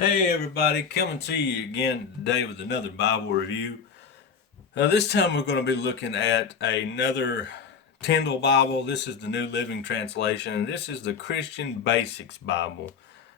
Hey everybody, coming to you again today with another Bible review. This time we're going to be looking at another Tyndale Bible. This is the New Living Translation, and this is the Christian Basics Bible.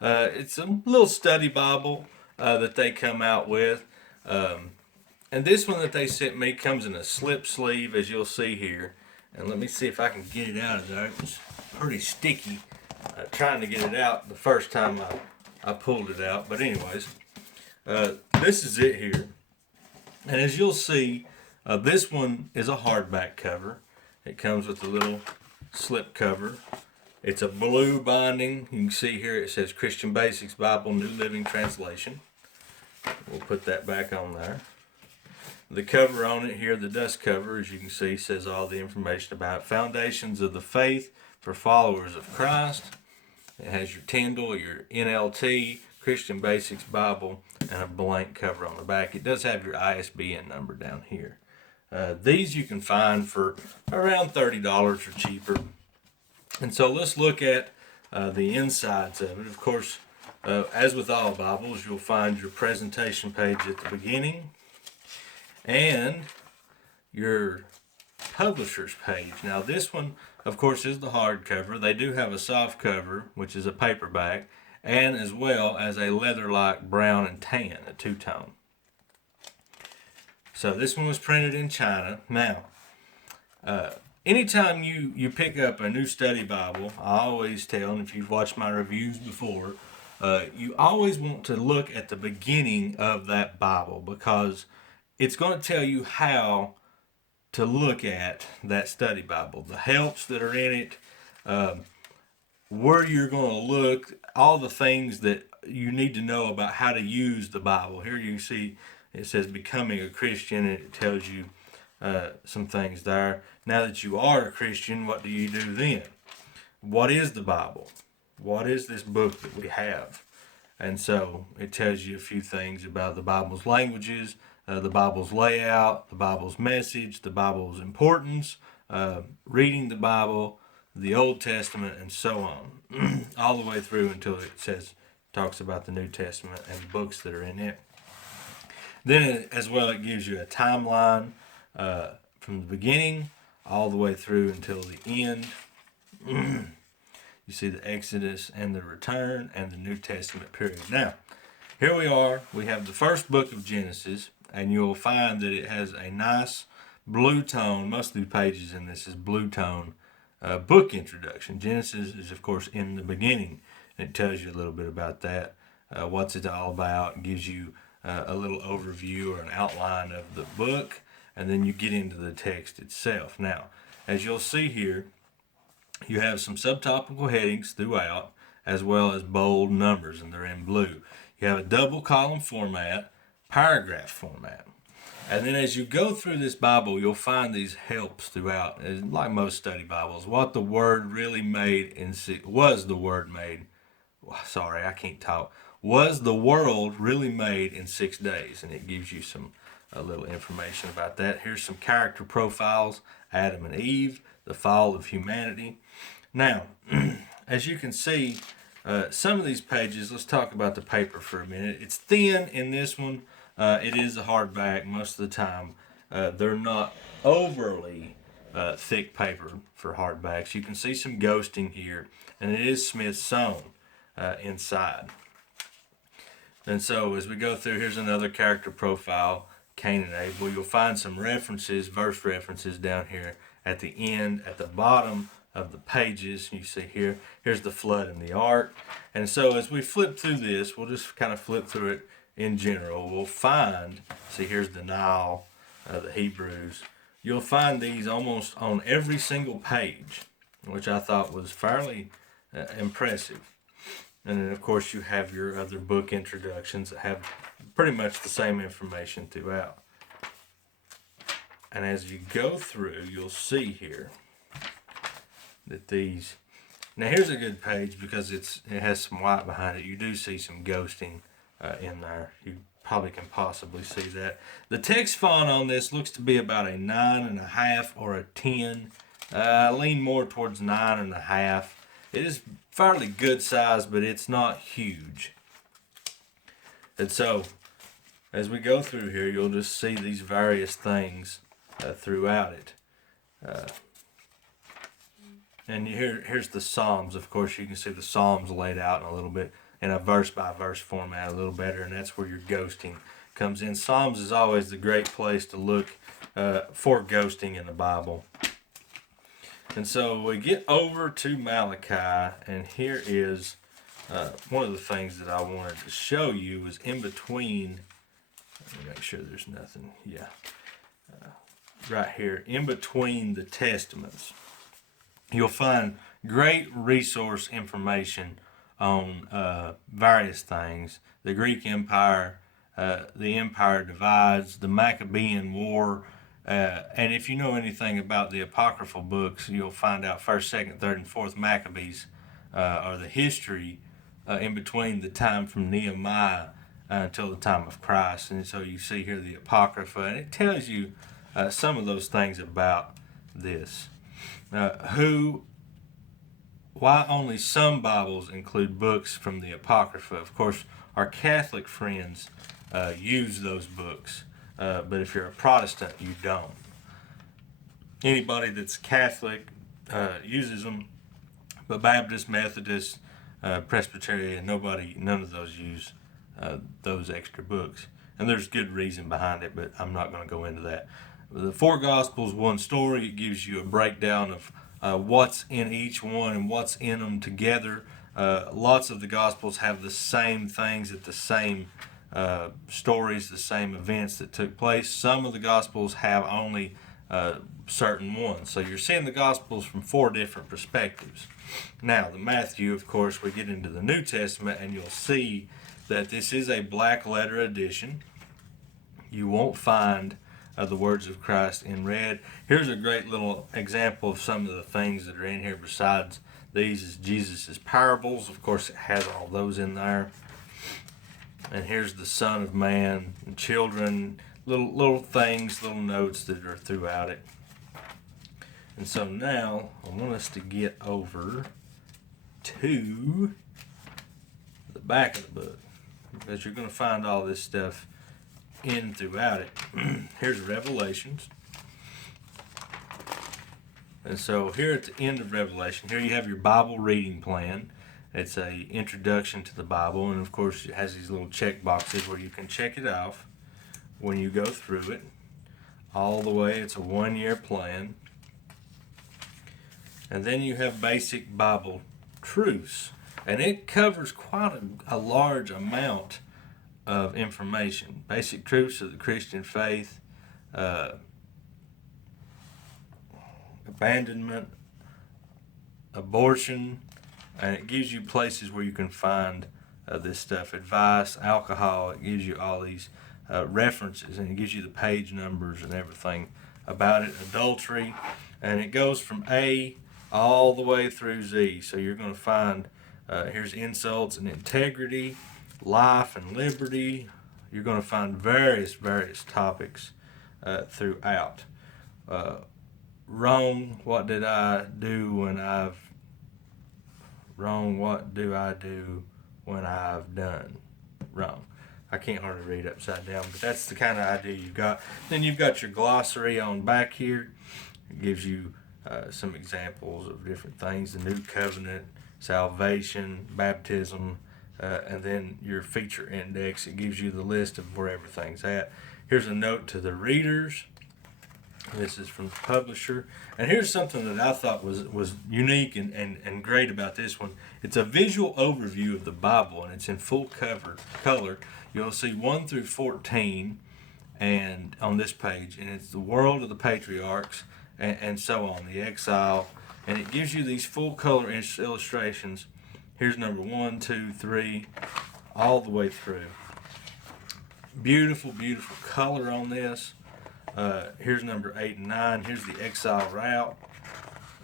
It's a little study Bible that they come out with. And this one that they sent me comes in a slip sleeve, as you'll see here. And let me see if I can get it out of there. It was pretty sticky trying to get it out the first time I pulled it out. But anyways, this is it here. And as you'll see, this one is a hardback cover. It comes with a little slip cover. It's a blue binding. You can see here it says Christian Basics Bible, New Living Translation. We'll put that back on there. The cover on it here, the dust cover, as you can see, says all the information about foundations of the faith for followers of Christ. It has your Tyndale, your NLT Christian Basics Bible, and a blank cover on the back. It does have your ISBN number down here. These you can find for around $30 or cheaper. And so let's look at the insides of it. Of course, as with all Bibles, you'll find your presentation page at the beginning and your publisher's page. Now this one, of course, is the hardcover. They do have a soft cover, which is a paperback, and as well as a leather-like brown and tan, a two-tone. So this one was printed in China. Now, anytime you pick up a new study Bible, I always tell, and if you've watched my reviews before, you always want to look at the beginning of that Bible, because it's going to tell you how to look at that study Bible, the helps that are in it, where you're going to look, all the things that you need to know about how to use the Bible. Here you see it says becoming a Christian, and it tells you some things there. Now that you are a Christian, what do you do then? What is the Bible? What is this book that we have? And so it tells you a few things about the Bible's languages, the Bible's layout, the Bible's message, the Bible's importance, reading the Bible, the Old Testament, and so on, all the way through until it talks about the New Testament and the books that are in it. Then, as well, it gives you a timeline from the beginning all the way through until the end. You see the Exodus and the return and the New Testament period. Now, here we are. We have the first book of Genesis, and you'll find that it has a nice blue tone. Most of the pages in this is blue tone book introduction. Genesis is, of course, in the beginning, and it tells you a little bit about that, what's it all about. It gives you a little overview or an outline of the book, and then you get into the text itself. Now, as you'll see here, you have some subtopical headings throughout, as well as bold numbers, and they're in blue. You have a double column format, paragraph format. And then as you go through this Bible, you'll find these helps throughout, like most study Bibles. What the Word really made was the Word made. Sorry, I can't talk. Was the world really made in 6 days? And it gives you a little information about that. Here's some character profiles: Adam and Eve, the fall of humanity. Now, as you can see, some of these pages, let's talk about the paper for a minute. It's thin in this one. It is a hardback most of the time. They're not overly thick paper for hardbacks. You can see some ghosting here, and it is Smith sewn inside. And so as we go through, here's another character profile, Cain and Abel. You'll find some references, verse references down here at the end, at the bottom of the pages. You see here's the flood and the ark. And so as we flip through this, we'll just kind of flip through it in general. We'll find, see here's the Nile, the Hebrews. You'll find these almost on every single page, which I thought was fairly impressive. And then of course you have your other book introductions that have pretty much the same information throughout. And as you go through, you'll see here that these, now here's a good page because it has some white behind it. You do see some ghosting in there. You probably can possibly see that. The text font on this looks to be about a 9.5 or a 10. I lean more towards 9.5. It is fairly good size, but it's not huge. And so, as we go through here, you'll just see these various things throughout it. And here's the Psalms. Of course, you can see the Psalms laid out in a little bit in a verse-by-verse format a little better, and that's where your ghosting comes in. Psalms is always the great place to look for ghosting in the Bible. And so we get over to Malachi, and here is one of the things that I wanted to show you is in between. Let me make sure there's nothing. Yeah. Right here, in between the testaments, you'll find great resource information on various things. The Greek Empire, the Empire Divides, the Maccabean War, and if you know anything about the apocryphal books, you'll find out 1st, 2nd, 3rd, and 4th Maccabees are the history in between the time from Nehemiah until the time of Christ. And so you see here the Apocrypha, and it tells you some of those things about this. Why only some Bibles include books from the Apocrypha? Of course, our Catholic friends use those books, but if you're a Protestant, you don't. Anybody that's Catholic uses them, but Baptist, Methodist, Presbyterian, none of those use those extra books. And there's good reason behind it, but I'm not going to go into that. The 4 Gospels, one story. It gives you a breakdown of what's in each one and what's in them together. Lots of the Gospels have the same things, the same stories, the same events that took place. Some of the Gospels have only certain ones. So you're seeing the Gospels from 4 different perspectives. Now, the Matthew, of course, we get into the New Testament, and you'll see that this is a black letter edition. You won't find the words of Christ in red. Here's a great little example of some of the things that are in here besides these is Jesus' parables. Of course, it has all those in there. And here's the Son of Man and children, little things, little notes that are throughout it. And so now I want us to get over to the back of the book, because you're going to find all this stuff in throughout it. Here's Revelations. And so here at the end of Revelation, here you have your Bible reading plan. It's a introduction to the Bible, and of course it has these little check boxes where you can check it off when you go through it. All the way, it's a 1-year plan. And then you have basic Bible truths, and it covers quite a large amount of information. Basic truths of the Christian faith, abandonment, abortion, and it gives you places where you can find this stuff. Advice, alcohol, it gives you all these references, and it gives you the page numbers and everything about it. Adultery, and it goes from A all the way through Z. So you're going to find here's insults and integrity, life and liberty. You're going to find various topics throughout. Wrong, what did I do when I've wrong? What do I do when I've done wrong? I can't hardly read upside down, but that's the kind of idea you've got. Then you've got your glossary on back here. It gives you some examples of different things: the New Covenant, salvation, baptism, and then your feature index. It gives you the list of where everything's at. Here's a note to the readers. This is from the publisher. And here's something that I thought was unique and great about this one. It's a visual overview of the Bible, and it's in full color. You'll see 1 through 14 and on this page, and it's the world of the patriarchs and so on, the exile. And it gives you these full color illustrations. Here's number 1, 2, 3, all the way through. Beautiful color on this. Here's number 8 and 9. Here's the exile route.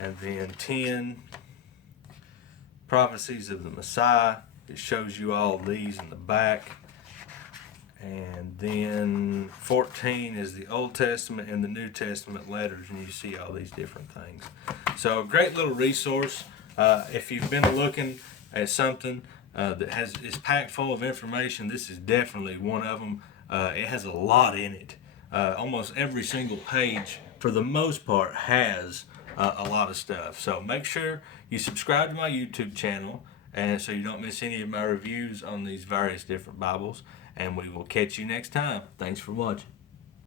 And then 10, prophecies of the Messiah. It shows you all these in the back. And then 14 is the Old Testament and the New Testament letters, and you see all these different things. So a great little resource. If you've been looking at something that is packed full of information. This is definitely one of them. It has a lot in it. Almost every single page, for the most part, has a lot of stuff. So make sure you subscribe to my YouTube channel, and so you don't miss any of my reviews on these various different Bibles. And we will catch you next time. Thanks for watching.